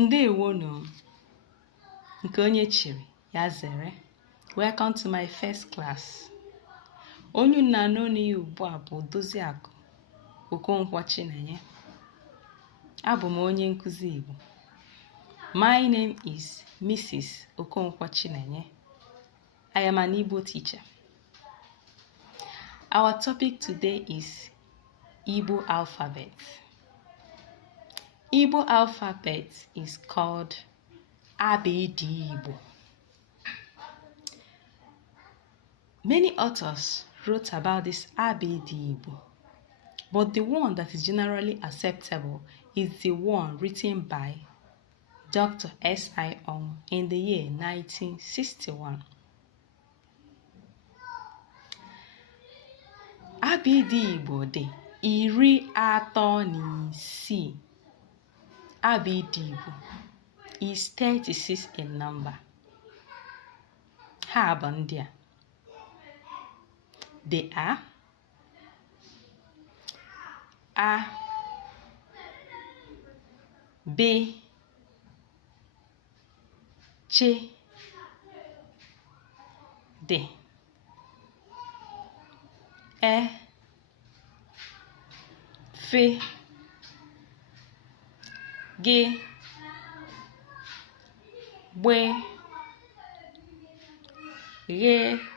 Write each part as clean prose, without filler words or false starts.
Ndewonu nke onye chiri ya zere. Welcome to my first class. Onye na-anọ ugbu a bụ Odoziakụ Okonkwo Chinenye. Abụ m onye nkuzi Igbo. My name is Mrs. Okonkwo Chinenye. I am an Igbo teacher. Our topic today is Igbo alphabet. Igbo alphabet is called Abidi Igbo. Many authors wrote about this Abidi Igbo, but the one that is generally acceptable is the one written by Dr. S.I. in the year 1961. Abidi Igbo dị 36. Abidi Igbo is 36 in number. Ha bụ ndị a. They are A, B, C, D, E, F, G, B, G,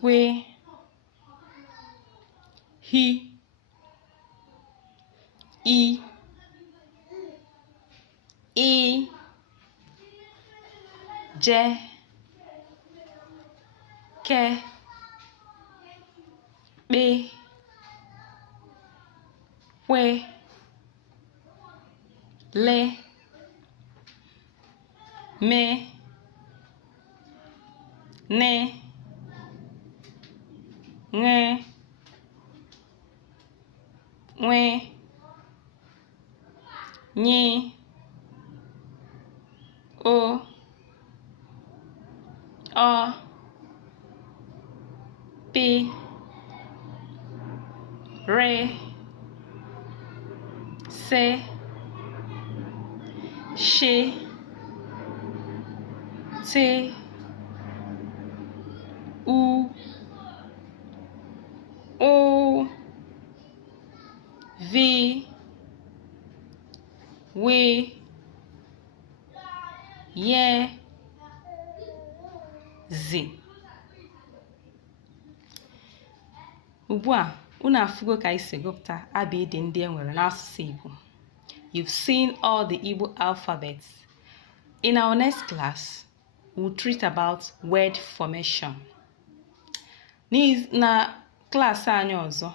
Gwe, Hi, I, J, K, B, W, L, M, N, Ng, Nwe, Nye, O, P, R, S, Sh, T, U, O, V, W, Y, Z. Ugbu a, unu afụgo ka isi gụpụta abịdị ndị e nwere n'asụsụ Igbo. You've seen all the Igbo alphabets. In our next class, we'll treat about word formation. Na klaasị anyị ọzọ,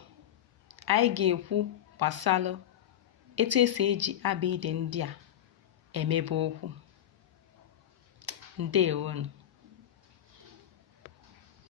anyị ga-ekwu gbasara etu esi eji abịdị ndị a emebe okwu. Ndewonu.